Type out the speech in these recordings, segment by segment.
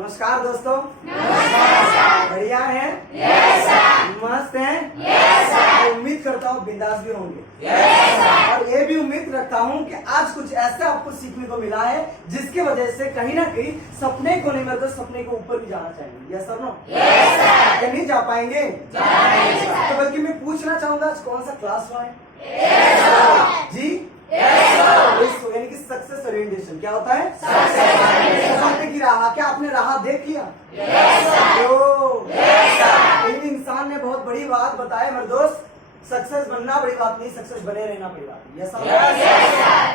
नमस्कार दोस्तों। बढ़िया है? मस्त है? मैं उम्मीद करता हूँ बिंदास भी होंगे। और ये भी उम्मीद रखता हूँ कि आज कुछ ऐसा आपको सीखने को मिला है जिसकी वजह से कहीं ना कहीं सपने को नहीं मतलब सपने के ऊपर भी जाना चाहिए। यस और नो? क्या नहीं जा पाएंगे? तो बल्कि मैं पूछना चाहूंगा आज कौन सा क्लास हुआ है? जी यानी कि सक्सेस ओरिएंटेशन क्या होता है? सफलता की राह। क्या आपने राह देख लिया? इन इंसान ने बहुत बड़ी बात बताया मेरे दोस्त, सक्सेस बनना बड़ी बात नहीं, सक्सेस बने रहना बड़ी बात नहीं। यस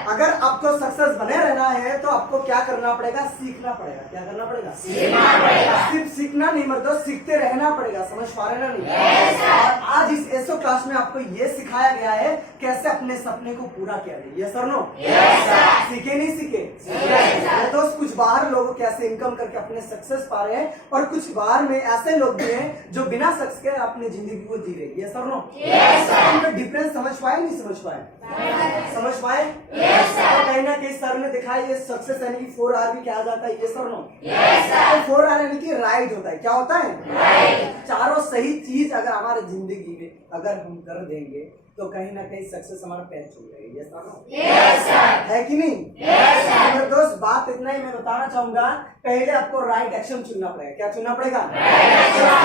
अगर आपको सक्सेस बने रहना है तो आपको क्या करना पड़ेगा? सीखना पड़ेगा। क्या करना पड़ेगा? सिर्फ सीखना नहीं मेरे दोस्त, सीखते रहना पड़ेगा। समझ पा रहे ना? नहीं। और आज इस एसओ क्लास में आपको ये सिखाया गया है कैसे अपने सपने को पूरा किया जाए। यस और नो? सीखे नहीं सीखे? तो कुछ बाहर लोग कैसे इनकम करके अपने सक्सेस पा रहे हैं और कुछ बाहर में ऐसे लोग भी हैं जो बिना सक्सेस के अपनी जिंदगी को जी रहे। यस और नो? डिफरेंस समझ पाए नहीं समझ पाए? समझ पाए? तो कहीं ना कहीं सर ने दिखाया ये सक्सेस यानी कि 4R भी कहा जाता है। यस और नो? तो 4R यानी कि राइट होता है। क्या होता है? चारों सही चीज अगर हमारे जिंदगी में अगर हम कर देंगे तो कहीं ना कहीं सक्सेस हमारा पैर छू जाएगी। यस और नो? है कि नहीं? मेरे दोस्त बात इतना ही मैं बताना चाहूंगा, पहले आपको राइट एक्शन चुनना पड़ेगा। क्या चुनना पड़ेगा?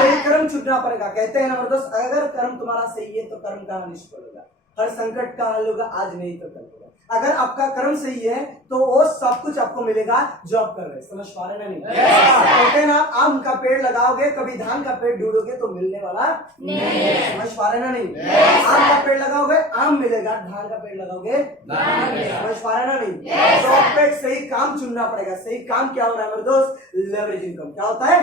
सही कर्म चुनना पड़ेगा। कहते हैं ना मेरे दोस्त, अगर कर्म तुम्हारा सही है तो कर्म का निष्फल होगा, हर संकट का हल होगा, आज नहीं तो कल होगा। अगर आपका कर्म सही है तो वो सब कुछ आपको मिलेगा जो आप कर रहे हैं। समझ पा रहे ना? नहीं। कहते हैं ना, आम का पेड़ लगाओगे कभी धान का पेड़ ढूंढोगे तो मिलने वाला नहीं। समझ पा रहे ना? नहीं। आम का पेड़ लगाओगे आम मिलेगा, धान का पेड़ लगाओगे समझ पा रहे ना? नहीं। तो आपको एक सही काम चुनना पड़ेगा। सही काम क्या हो रहा है मेरे दोस्त? Leverage income. क्या होता है?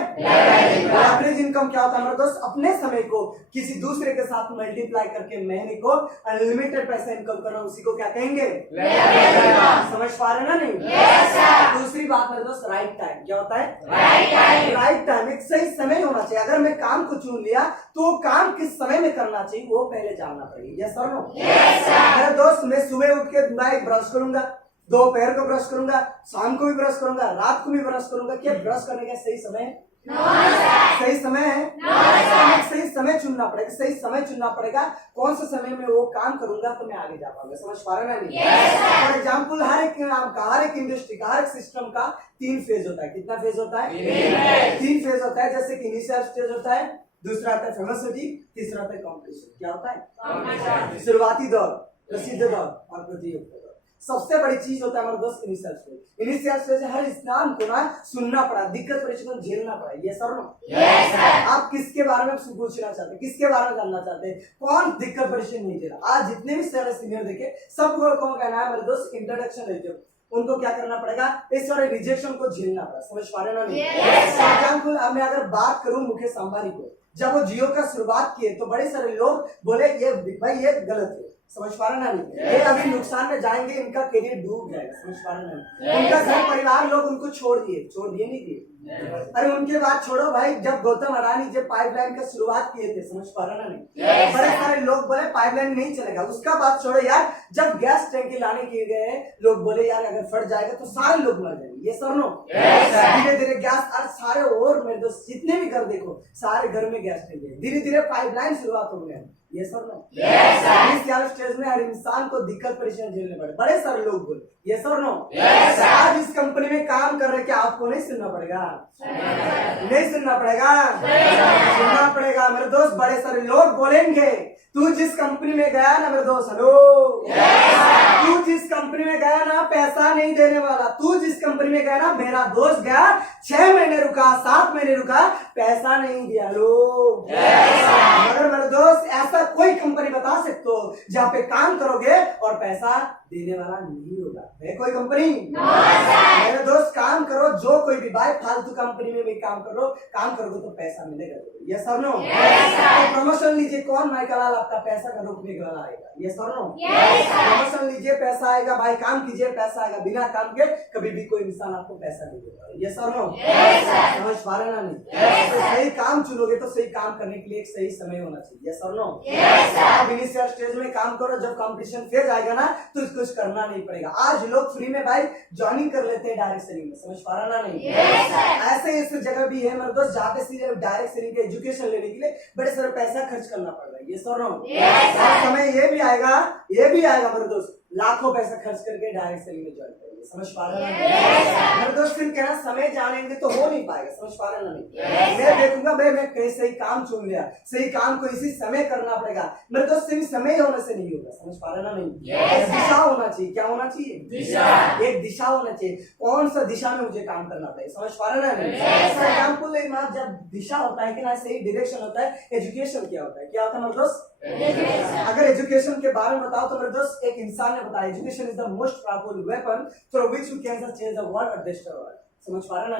लेवरेज इनकम क्या होता है मेरे दोस्त? अपने समय को किसी दूसरे के साथ मल्टीप्लाई करके महीने को अनलिमिटेड पैसा इनकम करना, उसी को क्या कहेंगे? समझ पा रहे ना? नहीं। दूसरी बात मेरे दोस्त, राइट टाइम। क्या होता है? Right time. एक सही समय होना चाहिए। अगर मैं काम को चुन लिया तो काम किस समय में करना चाहिए वो पहले जानना पड़ेगा। यस और नो? मेरे दोस्त, मैं सुबह उठ के मैं ब्रश करूंगा, दोपहर को ब्रश करूंगा, शाम को भी ब्रश करूंगा, रात को भी ब्रश करूंगा। क्या ब्रश करने का सही समय है? सही समय है? सही समय चुनना पड़ेगा। सही समय चुनना पड़ेगा। कौन सा समय में वो काम करूंगा तो मैं आगे जा पाऊंगा। समझ पा रहे ना? नहीं। फॉर एग्जाम्पल, हर एक नाम का, हर एक इंडस्ट्री का, हर एक सिस्टम का 3 फेज होता है। कितना फेज होता है? 3 फेज होता है। जैसे कि इनिशियल स्टेज होता है, दूसरा आता है फेमसिटी, तीसरा आता है कॉम्पिटिशन। क्या होता है? शुरुआती दौर, प्रसिद्ध दौर और प्रतियोगिता दौर। सबसे बड़ी चीज होता है हमारे दोस्त इनिशियल स्टेज। इनिशियल स्टेज हर इंसान को ना सुनना पड़ा, दिक्कत परेशानी झेलना पड़ा। ये सर नो? आप किसके बारे में पूछना चाहते हैं? किसके बारे में जानना चाहते हैं? कौन दिक्कत परेशानी नहीं झेला? आज जितने भी सारे सीनियर देखे सब लोगों का कहना है मेरे दोस्त इंट्रोडक्शन लेते हो, उनको क्या करना पड़ेगा? इस सारे रिजेक्शन को झेलना पड़ा। समझ पा रहे ना? नहीं। एग्जाम्पल मैं अगर बात करूं मुकेश अंबानी को, जब वो जियो का शुरुआत किए तो बड़े सारे लोग बोले ये भाई ये गलत है। समझ पा रहे ना? नहीं। ये अभी नुकसान में जाएंगे, इनका करियर डूब जाएगा। समझ पा रहे ना? उनका घर परिवार लोग उनको छोड़ दिए नहीं दिए। अरे उनके बाद छोड़ो भाई, जब गौतम अडानी जब पाइपलाइन का शुरुआत किए थे, समझ पा रहे ना? नहीं। बड़े सारे लोग बोले पाइपलाइन नहीं चलेगा। उसका बात छोड़ो यार, जब गैस टैंकी लाने के गए लोग बोले यार अगर फट जाएगा तो सारे लोग मर जाएंगे। ये सर नो? धीरे धीरे गैस सारे और मेरे दोस्त जितने भी घर देखो सारे घर में गैस टैंकी, धीरे धीरे पाइपलाइन शुरुआत हो गया। ये सर नो? इस स्टेज में हर इंसान को दिक्कत परेशानी झेलने पड़े। बड़े सारे लोग बोले ये सर नो? आज इस कंपनी में काम कर रहे, क्या आपको नहीं सुनना पड़ेगा? नहीं सुनना पड़ेगा? सुनना पड़ेगा मेरे दोस्त। बड़े सारे लोग बोलेंगे तू जिस कंपनी में गया ना मेरे दोस्त, हेलो, तू जिस कंपनी में गया ना पैसा नहीं देने वाला। तू जिस कंपनी में गया ना, मेरा दोस्त गया 6 महीने रुका, 7 महीने रुका, पैसा नहीं दिया। लो मगर मेरे दोस्त ऐसा कोई कंपनी बता सकते हो जहाँ पे काम करोगे और पैसा देने वाला नहीं होगा? है कोई कंपनी? मेरे दोस्त काम करो, जो कोई भी भाई फालतू कंपनी में भी काम करो, काम करोगे तो पैसा मिलेगा। यस और नो? प्रमोशन लीजिए, कौन माइकलाल आपका पैसा का रोकने वाला आएगा? यस और नो? प्रमोशन लीजिए पैसा आएगा, भाई काम कीजिए पैसा आएगा। बिना काम के कभी भी कोई इंसान आपको पैसा नहीं देगा। यस और नो? समझ पा रहे ना? नहीं। तो सही काम चुनोगे तो सही काम करने के लिए एक सही समय होना चाहिए। यस और नो? आप इनिशियल स्टेज में काम करो, जब कॉम्पिटिशन फेज आएगा ना तो कुछ करना नहीं पड़ेगा। आज लोग फ्री में भाई ज्वाइनिंग कर लेते हैं डायरेक्ट सेलिंग में, समझ पा रहा ना नहीं? ऐसे इस जगह भी है मेरे दोस्त जहाँ पे सिर्फ डायरेक्ट सेलिंग के एजुकेशन लेने के लिए बड़े सारे पैसा खर्च करना पड़ रहा है। ये सर समय ये भी आएगा मेरे दोस्त, लाखों पैसा खर्च करके डायरेक्ट सेलिंग में ज्वाइन करेंगे, समझ पा रहे हैं? मेरे दोस्त फिर कहना समय जानेंगे तो हो नहीं पाएगा, समझ पा रहे ना नहीं? मैं देखूंगा भाई मैं कहीं सही काम चुन लिया, सही काम को इसी समय करना पड़ेगा। मेरे दोस्त सिर्फ समय होने से नहीं होगा, समझ पा रहे ना नहीं? दिशा होना चाहिए। क्या होना चाहिए? दिशा। एक दिशा होना चाहिए, कौन सा दिशा में मुझे काम करना पड़ेगा, समझ पा रहे ना नहीं? एग्जाम्पल जब दिशा होता है कि ना सही डायरेक्शन होता है, एजुकेशन क्या होता है? क्या होता है मेरे दोस्त? अगर एजुकेशन के बारे में बताओ तो मेरे दोस्त एक इंसान ने बताया education is the most powerful weapon through which you can change the world और डिस्ट्रॉय द वर्ल्ड, समझ पा रहे ना?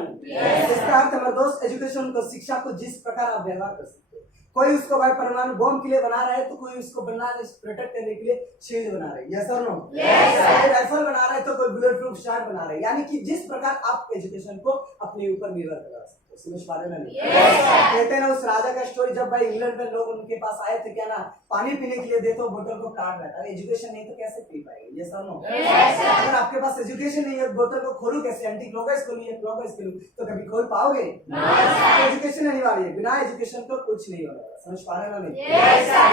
इसका अर्थ है मेरे दोस्त एजुकेशन को, शिक्षा को जिस प्रकार आप व्यवहार कर सकते हो, कोई उसको भाई परमाणु बम के लिए बना रहा है तो कोई उसको प्रोटेक्ट करने के लिए शील्ड बना रहा है, यस और नो? कोई राइफल बना रहा है तो कोई बुलेट प्रूफ शॉट बना रहा है, यानी कि जिस प्रकार आप एजुकेशन को अपने ऊपर निर्भर करा सकते हो, समझ पा रहे ना? कहते हैं ना उस राजा का स्टोरी, जब भाई इंग्लैंड में लोग उनके पास आए थे, क्या ना पानी पीने के लिए दे तो बोतल को काट रहा था, एजुकेशन नहीं तो कैसे पी पाएंगे, ये सर नो? अगर आपके पास एजुकेशन नहीं है, बोतल को खोलू कैसे? एंटी क्लॉकवाइज खोलू या क्लॉकवाइज खोलू तो कभी खोल पाओगे? एजुकेशन अनिवार्य है, बिना एजुकेशन को कुछ नहीं होगा, समझ पा रहे ना नहीं?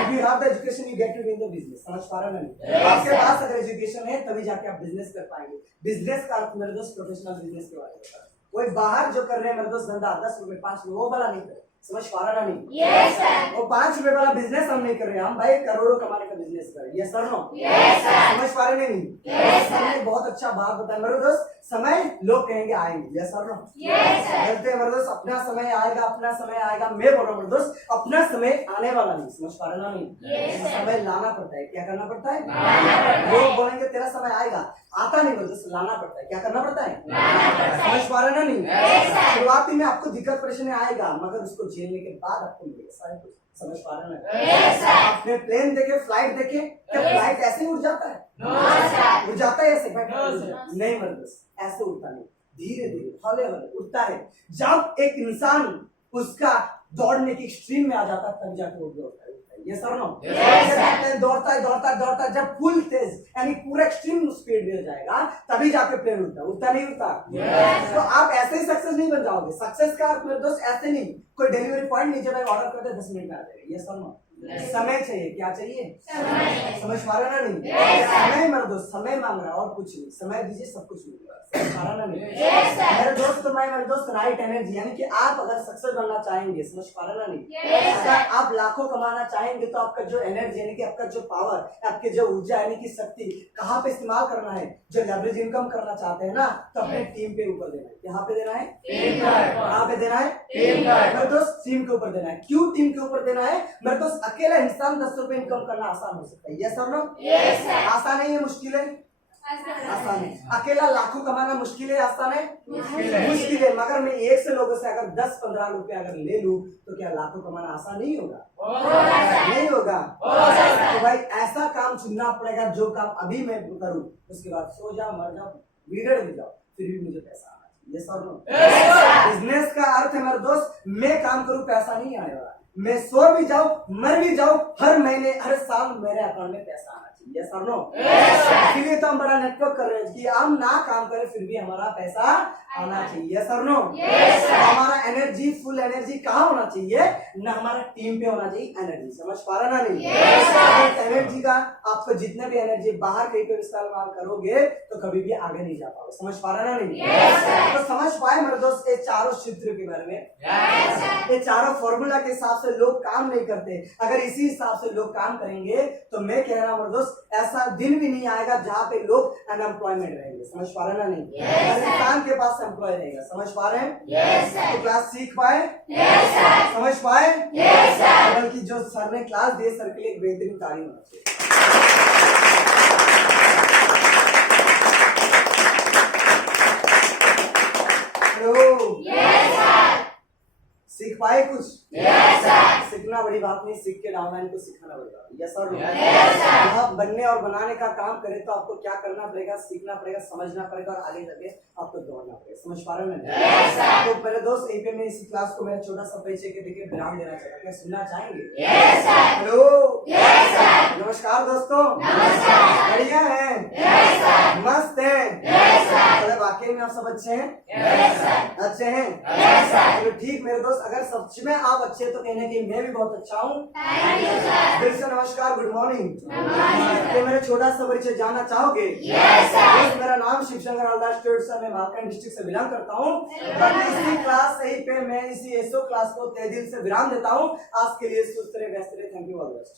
If you have the education, you get to win the business, समझ पा रहे ना नहीं? आपके पास अगर एजुकेशन है तभी जाके आप बिजनेस कर पाएंगे। बिजनेस का अर्थ मेरे दोस्त प्रोफेशनल बिजनेस के बारे में बता रहा हूं। कोई बाहर जो कर रहे हैं मेरे दोस्त धंधा 10 रुपए 5 रुपए वो वाला नहीं करे, समझ पा रहा ना नहीं? Yes sir. वो 5 रुपए वाला बिजनेस हम नहीं कर रहे, हम भाई करोड़ों कमाने का बिजनेस कर रहे हैं, yes sir no? Yes sir. समझ पा रहे नहीं? Yes sir. हमने बहुत अच्छा बात बताया मेरे दोस्त, समय लोग कहेंगे आएंगे, yes sir no? Yes sir. बोलते हैं मेरे दोस्त अपना समय आएगा, अपना समय आएगा, मैं बोल रहा हूँ मेरे दोस्त अपना समय आने वाला नहीं, समझ पा रहे ना नहीं? समय लाना पड़ता है, क्या करना पड़ता है? लोग बोलेंगे तेरा समय आएगा, आता नहीं बोलते, लाना पड़ता है, क्या करना पड़ता है? समझ पा रहे ना नहीं? शुरुआती में आपको दिक्कत परेशानी आएगा मगर उसको झेलने के बाद आपको मिलेगा सारा कुछ, समझ पा रहे ना? आपने प्लेन देखे, फ्लाइट देखे, क्या फ्लाइट ऐसे ही उड़ जाता है? उड़ जाता है ऐसे नहीं मेरे दोस्त, ऐसे उड़ता नहीं, धीरे धीरे हौले हौले उड़ता है। जब एक इंसान उसका दौड़ने की एक्सट्रीम में आ जाता है तब जाके वो दौड़ता है, ये सर नो? दौड़ता है जब फुल तेज यानी पूरा एक्सट्रीम स्पीड में जाएगा तभी जाके प्लेन उड़ता नहीं उड़ता। तो आप ऐसे ही सक्सेस नहीं बन जाओगे। सक्सेस का अर्थ मेरे दोस्त ऐसे नहीं कोई डिलीवरी पॉइंट नीचे भाई ऑर्डर करते 10 मिनट में आ जाएगा, ये सर नो? समय चाहिए, क्या चाहिए? समझ पा रहे ना नहीं? समय मेरे दोस्त समय मांग रहा है और कुछ नहीं, समय दीजिए सब कुछ मिलेगा, समझ पा रहा ना नहीं? मेरे दोस्त राइट एनर्जी, यानी कि आप अगर सक्सेस बनना चाहेंगे, समझ पा रहे ना नहीं? अगर आप लाखों कमाना चाहेंगे तो आपका जो एनर्जी यानी कि आपका जो पावर, आपके जो ऊर्जा यानी कि शक्ति कहाँ पे इस्तेमाल करना है? जो लेवरेज इनकम करना चाहते हैं ना तो अपने टीम पे ऊपर देना है, यहाँ पे देना है, कहाँ पे देना है? मेरे दोस्त टीम के ऊपर देना है। क्यों टीम के ऊपर देना है? मेरे दोस्त अकेला इंसान 10 रुपए इनकम करना आसान हो सकता है, यस और नो? आसान है, ये मुश्किल है? आसान है। अकेला लाखों कमाना मुश्किल है, आसान है? मुश्किल है। मगर मैं एक से लोगों से अगर 10-15 रुपए अगर ले लूं तो क्या लाखों कमाना आसान नहीं होगा? नहीं होगा। तो भाई ऐसा काम चुनना पड़ेगा जो काम अभी मैं करूं, उसके बाद सो जाओ, मर जाओ, बिगड़ भी जाओ, फिर भी मुझे पैसा आना चाहिए, यस और नो? बिजनेस का अर्थ है मेरे दोस्त मैं काम करूं पैसा नहीं आने वाला, मैं सो भी जाऊं, मर भी जाऊं, हर महीने हर साल मेरे अकाउंट में पैसा आना चाहिए, यस और नो? इसलिए तो हम बड़ा नेटवर्क कर रहे हैं कि हम ना काम करें फिर भी हमारा पैसा आना चाहिए, यस और नो? हमारा एनर्जी फुल एनर्जी कहाँ होना चाहिए? ना हमारा टीम पे होना चाहिए एनर्जी, समझ पा रहा ना नहीं? एनर्जी का आपको जितने भी एनर्जी बाहर कहीं पे इस्तेमाल करोगे तो कभी भी आगे नहीं जा पाओगे, समझ पा रहा ना नहीं? तो समझ पाए मेरे दोस्त ये चारों सूत्र के बारे में, ये चारों फॉर्मूला के हिसाब से लोग काम नहीं करते। अगर इसी हिसाब से लोग काम करेंगे तो मैं कह रहा हूँ मेरे दोस्त ऐसा दिन भी नहीं आएगा जहाँ पे लोग अनएम्प्लॉयमेंट रहेंगे, समझ पा रहे ना नहीं? इंसान के पास एम्प्लॉय रहेगा, समझ पा रहे हैं? तो क्लास सीख पाए? समझ पाए? बल्कि जो सर ने क्लास दी सर के लिए एक बेहतरीन तारीफ होना चाहिए। सीख पाए कुछ? सीखना बड़ी बात नहीं, सीख के डाउनलाइन को सिखाना बड़ी बात। यस और नो? आप बनने और बनाने का काम करें तो आपको क्या करना पड़ेगा? सीखना पड़ेगा, समझना पड़ेगा और आगे जाके आपको दौड़ना पड़ेगा। समझ पा रहे हैं? तो पहले दोस्त यहीं पे मैं इसी क्लास को मेरा छोटा सा परिचय के देके विराम देना चाहता हूँ। क्या सुनना चाहेंगे? हेलो, नमस्कार दोस्तों। बढ़िया है, मस्त है। चलो वाकई में आप सब अच्छे हैं? अच्छे हैं? चलो ठीक मेरे दोस्त, अगर सच में आप अच्छे हैं तो कहने की मैं भी बहुत अच्छा हूँ। दिल से नमस्कार, गुड मॉर्निंग। तो मेरा छोटा सा परिचय जानना चाहोगे? मेरा नाम शिवशंकर हलदार सर, मैं मालकान डिस्ट्रिक्ट से बिलोंग करता हूँ। इसी क्लास सही पे मैं इसी एसओ क्लास को तहे दिल से विराम देता हूँ। आज के लिए सुस्त रहे, व्यस्त रहे। Thank you all the best.